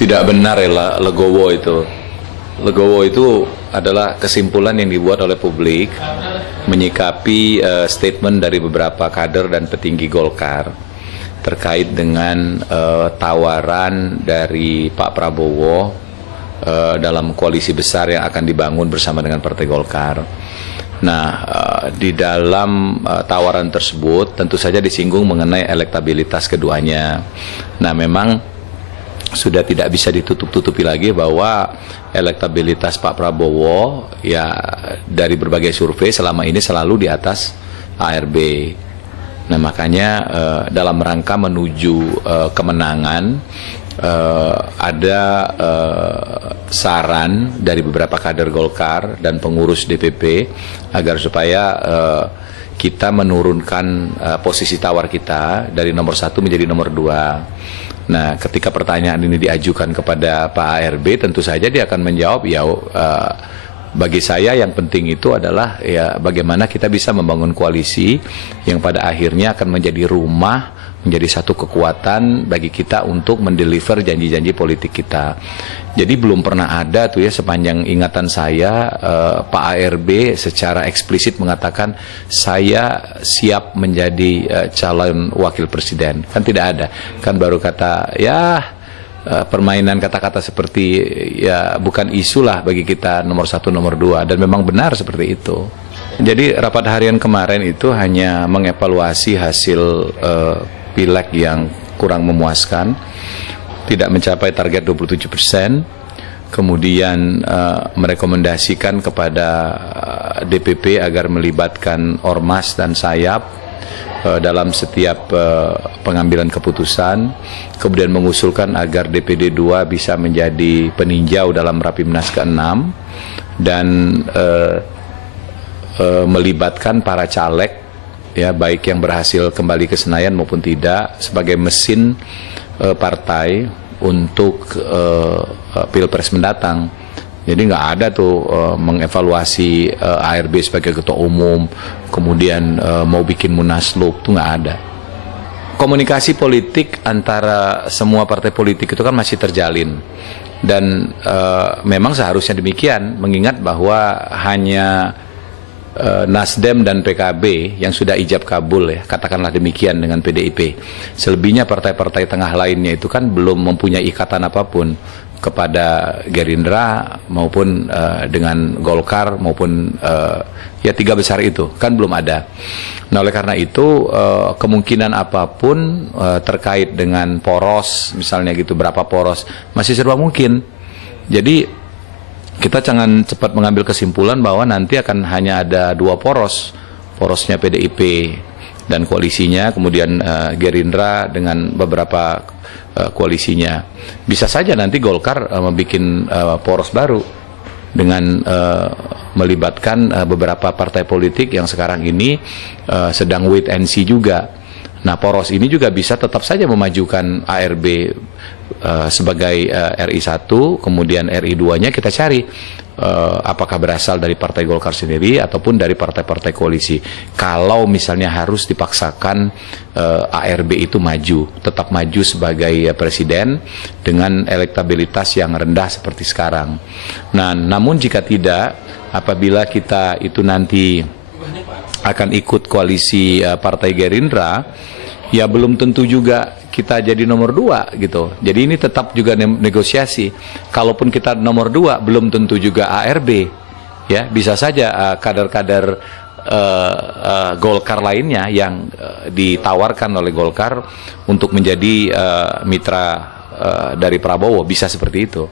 Tidak benar ya legowo itu. Legowo itu adalah kesimpulan yang dibuat oleh publik menyikapi statement dari beberapa kader dan petinggi Golkar terkait dengan tawaran dari Pak Prabowo dalam koalisi besar yang akan dibangun bersama dengan Partai Golkar. Nah, di dalam tawaran tersebut tentu saja disinggung mengenai elektabilitas keduanya. Nah, memang sudah tidak bisa ditutup-tutupi lagi bahwa elektabilitas Pak Prabowo ya dari berbagai survei selama ini selalu di atas ARB. Nah, makanya dalam rangka menuju kemenangan ada saran dari beberapa kader Golkar dan pengurus DPP agar supaya kita menurunkan posisi tawar kita dari nomor 1 menjadi nomor 2. Nah, ketika pertanyaan ini diajukan kepada Pak ARB, tentu saja dia akan menjawab, ya bagi saya yang penting itu adalah ya bagaimana kita bisa membangun koalisi yang pada akhirnya akan menjadi rumah, menjadi satu kekuatan bagi kita untuk mendeliver janji-janji politik kita. Jadi belum pernah ada tuh ya sepanjang ingatan saya Pak ARB secara eksplisit mengatakan saya siap menjadi calon wakil presiden. Kan tidak ada. Kan baru kata ya permainan kata-kata seperti ya bukan isu lah bagi kita nomor 1 nomor 2, dan memang benar seperti itu. Jadi rapat harian kemarin itu hanya mengevaluasi hasil pileg yang kurang memuaskan, tidak mencapai target 27%, kemudian merekomendasikan kepada DPP agar melibatkan Ormas dan Sayap dalam setiap pengambilan keputusan, kemudian mengusulkan agar DPD 2 bisa menjadi peninjau dalam Rapimnas ke-6, dan melibatkan para caleg ya baik yang berhasil kembali ke Senayan maupun tidak sebagai mesin partai untuk Pilpres mendatang. Jadi nggak ada tuh mengevaluasi ARB sebagai ketua umum, kemudian mau bikin munaslup, tuh nggak ada. Komunikasi politik antara semua partai politik itu kan masih terjalin, dan memang seharusnya demikian, mengingat bahwa hanya Nasdem dan PKB yang sudah ijab kabul ya, katakanlah demikian dengan PDIP. Selebihnya partai-partai tengah lainnya itu kan belum mempunyai ikatan apapun kepada Gerindra maupun dengan Golkar maupun ya 3 besar itu kan belum ada. Nah, oleh karena itu kemungkinan apapun terkait dengan poros misalnya gitu, berapa poros masih serba mungkin. Jadi kita jangan cepat mengambil kesimpulan bahwa nanti akan hanya ada 2 poros, porosnya PDIP dan koalisinya, kemudian Gerindra dengan beberapa koalisinya. Bisa saja nanti Golkar membuat poros baru dengan melibatkan beberapa partai politik yang sekarang ini sedang wait and see juga. Nah, poros ini juga bisa tetap saja memajukan ARB sebagai RI 1, kemudian RI 2-nya kita cari apakah berasal dari Partai Golkar sendiri ataupun dari partai-partai koalisi. Kalau misalnya harus dipaksakan ARB itu maju, tetap maju sebagai presiden dengan elektabilitas yang rendah seperti sekarang. Nah, namun jika tidak, apabila kita itu nanti akan ikut koalisi Partai Gerindra, ya belum tentu juga kita jadi nomor 2 gitu. Jadi ini tetap juga negosiasi. Kalaupun kita nomor 2, belum tentu juga ARB. Ya, bisa saja kader-kader Golkar lainnya yang ditawarkan oleh Golkar untuk menjadi mitra dari Prabowo, bisa seperti itu.